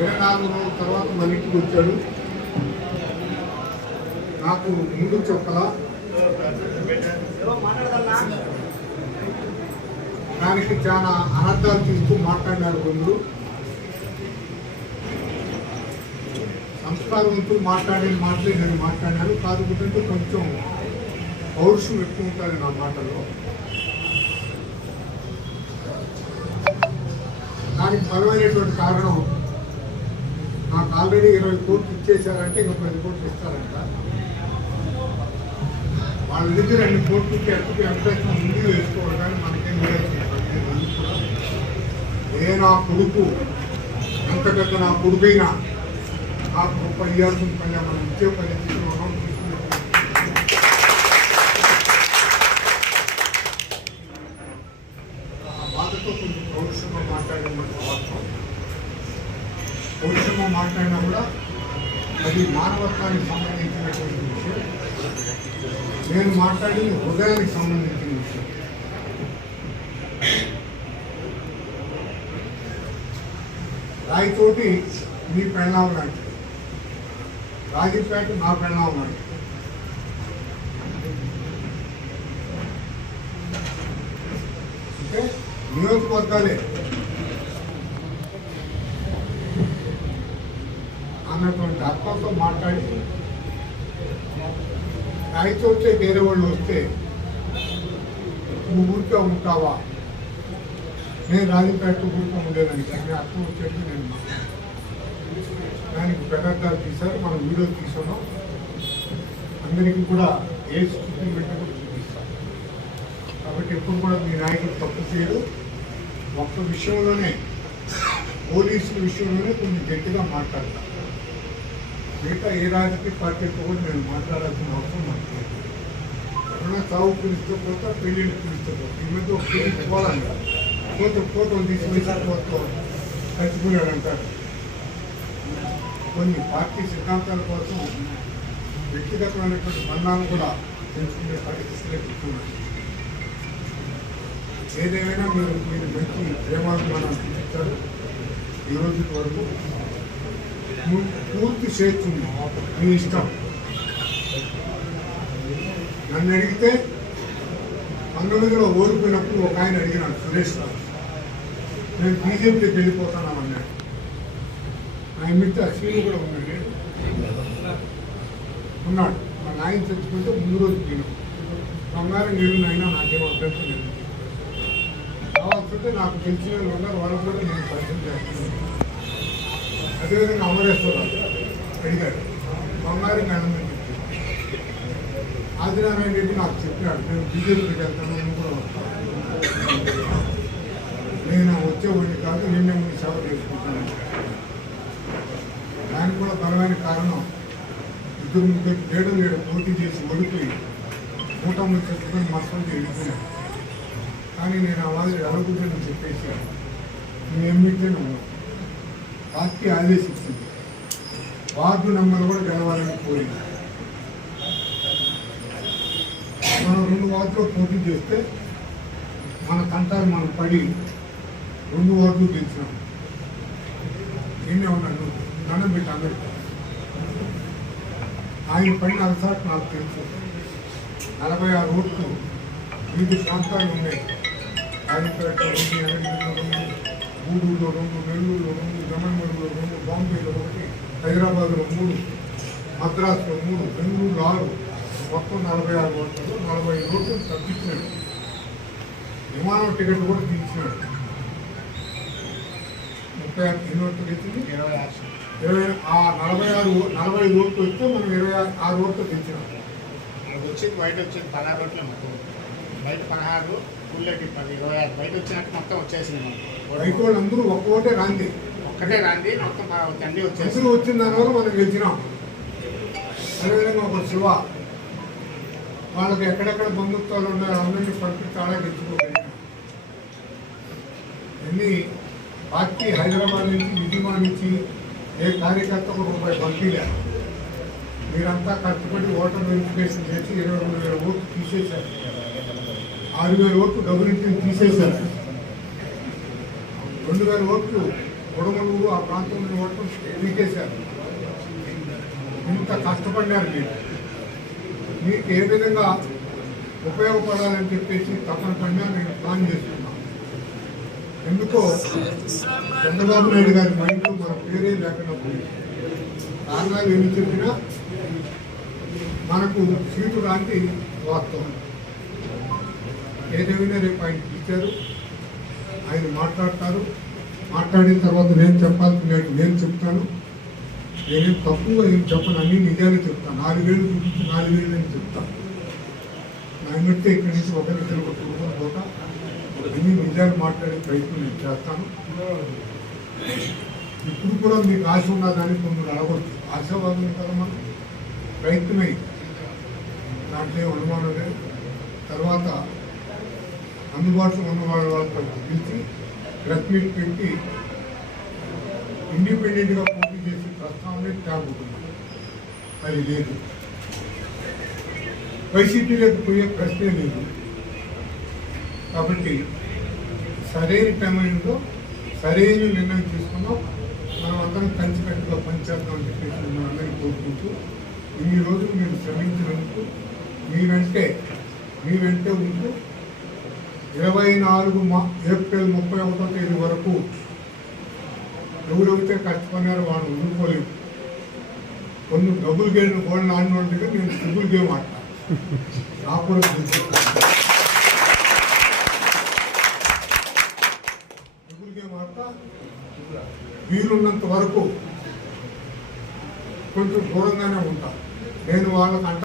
24 రోజుల తర్వాత మన ఇంటికి వచ్చాడు. నాకు ముందు చెప్పల, దానికి చాలా అనర్థాలు తీస్తూ మాట్లాడినారు కొందరు. సంస్కారవంతులు మాట్లాడిన మాటలే నేను మాట్లాడినాను. కాదుకుంటే కొంచెం పౌరుషం ఎక్కువ ఉంటుంది నా మాటల్లో. దానికి బలమైనటువంటి కారణం, నాకు ఆల్రెడీ 20 కోట్లు ఇచ్చేశారంటే ఇంకా 10 కోట్లు ఇస్తారంట. వాళ్ళ దగ్గర 2 కోట్లకి ఎంతైనా ముందు వేసుకోవాలి, కానీ మనకేం లేదు. నా కొడుకు ఎంత పెద్ద నా కొడుకైనా నాకు గొప్ప ఇయ్యాల్సిన పని మనం ఇచ్చే పరిస్థితిలో ఉన్నాం. బాధతో కొంచెం పౌరుషంగా మాట్లాడినటువంటి వాస్తవం. పౌరుషంగా మాట్లాడినా కూడా అది మానవత్వానికి సంబంధించినటువంటి విషయం. నేను మాట్లాడింది హృదయానికి సంబంధించిన విషయం. రాయితోటి మీ పెళ్ళాం లాంటి, రాజీపేట నా పెళ్ళాం లాంటి. అంటే నియోజకవర్గాలే అన్నటువంటి అర్థంతో మాట్లాడి, రాయితోటే వేరే వాళ్ళు వస్తే నువ్వు ఊరికే ఉంటావా, నేను రాజీపేట ఊరికే ఉండేదాన్ని కానీ అర్థం వచ్చేది నేను దానికి పెద్దగా తీశారు. మనం వీడియో తీసుకున్నాం, అందరికీ కూడా ఏ స్థితిని పెట్టి కూడా చూపిస్తాం. కాబట్టి ఎప్పుడు కూడా మీ నాయకులు తప్పు చేయరు. ఒక్క విషయంలోనే, పోలీసుల విషయంలోనే కొంచెం గట్టిగా మాట్లాడతాం. మిగతా ఏ రాజకీయ పార్టీతో కూడా నేను మాట్లాడాల్సిన అవసరం మనకి లేదు. ఎవరైనా చావు పిలిస్తే పోతా, పెళ్ళిళ్ళు పిలిస్తే పోతా. ఈ మధ్య ఒక పెళ్లికి పోవాలంట, పోతే ఫోటోలు తీసుకుని పోతూ చచ్చిపోయాడు అంటారు. కొన్ని పార్టీ సిద్ధాంతాల కోసం వ్యక్తిగతమైనటువంటి బంధాలను కూడా తెలుసుకునే పరిస్థితులే కూర్చున్నాయి. ఏదేమైనా మీరు మంచి ప్రేమాభిమానాలు చూపించారు. ఈ రోజు వరకు పూర్తి స్వేచ్ఛ ఉంది, మీ ఇష్టం. నన్ను అడిగితే 19లో ఓడిపోయినప్పుడు ఒక ఆయన అడిగినాడు, సురేష్ రావు, నేను బీజేపీకి వెళ్ళిపోతానన్నాడు. ఆయన మిగతా అశ్విని కూడా ఉన్నాడు. మా నాయన చచ్చిపోతే ముందు రోజు తిన్నాం. బంగారం నేను అయినా నాకేం అభ్యర్థం లేదు. కావాల్సింటే నాకు తెలిసిన వాళ్ళు ఉన్నారు, వాళ్ళకు కూడా నేను పరిచయం చేస్తున్నాను. అదేవిధంగా అమరేశ్వరరావు అడిగాడు, బంగారం కాదని చెప్పి. ఆదినారాయణ రెడ్డి నాకు చెప్పాడు, నేను బీజేపీకి వెళ్తాను, నేను కూడా వస్తాను. నేను వచ్చేవాడిని కాదు, నిన్నే ఉండి సేవ చేసుకుంటాను. దానికి కూడా బలమైన కారణం, 2-3 ఏడు పోటీ చేసి ఓడిపోయి కూటమి చెప్పుకొని మొత్తం వెళ్ళిపోయాను. కానీ నేను ఆ వాళ్ళు అడగకూడదని చెప్పేసాను. నేను ఎమ్మిట్లనే ఉన్నాను. పార్టీ ఆదేశించింది, వార్డు నెంబర్ కూడా గెలవాలని కోరింది. మనం 2 వార్డులో పోటీ చేస్తే మన కంటారు మనం పడి 2 వార్డులు గెలిచినాం. నేనే ఉన్నాను, దండం పెట్టి అందరికీ. ఆయన పడిన అలసాటు నాకు తెలుసు. 46 ఓట్లు 5 ప్రాంతాలు ఉన్నాయి. రాజపేటలో 2, ఎనగిరిలో 2, గూడూరులో 2, నెల్లూరులో 2, జమన్మూరులో 2, బాంబేలో 1, హైదరాబాద్లో 3, మద్రాసులో 3, బెంగళూరులో 6, మొత్తం 46 ఓట్లు. 45 ఓట్లు తప్పించినాడు. విమానం టికెట్ కూడా తీసినాడు. 36 ఓట్లు తెచ్చింది, 45 ఓట్లు వస్తే మనం 26 ఓట్లు తెచ్చినాం. వచ్చింది బయట వచ్చింది 16 ఓట్లు, మొత్తం బయట 16, ఫుల్లకి 10, 26 బయట వచ్చినాక మొత్తం వచ్చేసింది. బయట వాళ్ళందరూ ఒక్క ఓటే రాంది, ఒక్కటే రాంది, మొత్తం తండ్రి వచ్చేసి వచ్చిన దానివల్ల మనం గెలిచినాం. అదేవిధంగా ఒక శివ, వాళ్ళకి ఎక్కడెక్కడ బంధుత్వాలు ఉన్నాయో అందరినీ పంపించి చాలా గెలుచుకోగలిగినాం. అన్నీ పార్టీ హైదరాబాద్ నుంచి, విజయవాడ నుంచి ఏ కార్యకర్తకు రూపాయి పంపిలే. మీరంతా కష్టపడి ఓటర్ వెరిఫికేషన్ చేసి 22,000 ఓట్లు తీసేశారు. 6,000 ఓట్లు డబ్బులింటిని తీసేశారు. 2,000 ఓట్లు బుడమలూరు ఆ ప్రాంతంలో ఓటం పీకేశారు. ఇంత కష్టపడినారు మీకు ఏ విధంగా ఉపయోగపడాలని చెప్పేసి తపన పడినా నేను ప్లాన్ చేస్తున్నాను. ఎందుకో చంద్రబాబు నాయుడు గారి మైండ్లో మన పేరే లేకుండా పోయింది. కారణాలు ఏమి చెప్పినా మనకు సీటు లాంటి వాస్తవం. ఏదేమైనా రేపు ఆయన పిలిచారు, ఆయన మాట్లాడతారు. మాట్లాడిన తర్వాత నేను చెప్పాల్సిన నేను చెప్తాను. నేనేం తప్పుగా ఏం చెప్పను, అన్ని నిజాలు చెప్తాను. 4 వేలు చూపించి 4 వేలు అని చెప్తాను. నా బట్టి ఇక్కడి నుంచి ఒకరిద్దరు కొట్టుకుని పోతా అన్ని నిజాలు మాట్లాడే ప్రయత్నం నేను చేస్తాను. ఇప్పుడు కూడా మీకు ఆశ ఉన్నదాన్ని కొందరు అడగొచ్చు. ఆశావాదం కదా మనం ప్రయత్నమై దాంట్లో అనుమానం లేదు. తర్వాత అందుబాటులో ఉన్న వాళ్ళతో పిలిచి ప్రెస్ మీట్ పెట్టి ఇండిపెండెంట్గా పోటీ చేసి ప్రస్తావనే తేబోతున్నాం. అది లేదు. వైసీపీలోకి పోయే ప్రశ్నే లేదు. కాబట్టి సరైన టైంలో సరైన నిర్ణయం తీసుకున్నాం. మనం అందరం కలిసికట్టుగా పనిచేద్దాం అని చెప్పేసి మనం అందరినీ కోరుకుంటూ ఇన్ని రోజులు మీరు శ్రమించినందుకు మీ వెంటే ఉంటూ 24 ఏప్రిల్ 31వ తేదీ వరకు ఎవరైతే కష్టపడినారో వాళ్ళు వదులుకోలేవు. కొన్ని డబుల్ గేమ్ గోల్డ్ ఆడిన వాళ్ళ దగ్గర నేను ట్రిపుల్ గేమ్ ఆడతాను. నాకు కూడా ట్రిపుల్ గేమ్ ఆడతా. వీలున్నంత వరకు కొంచెం దూరంగానే ఉంటా. నేను వాళ్ళకి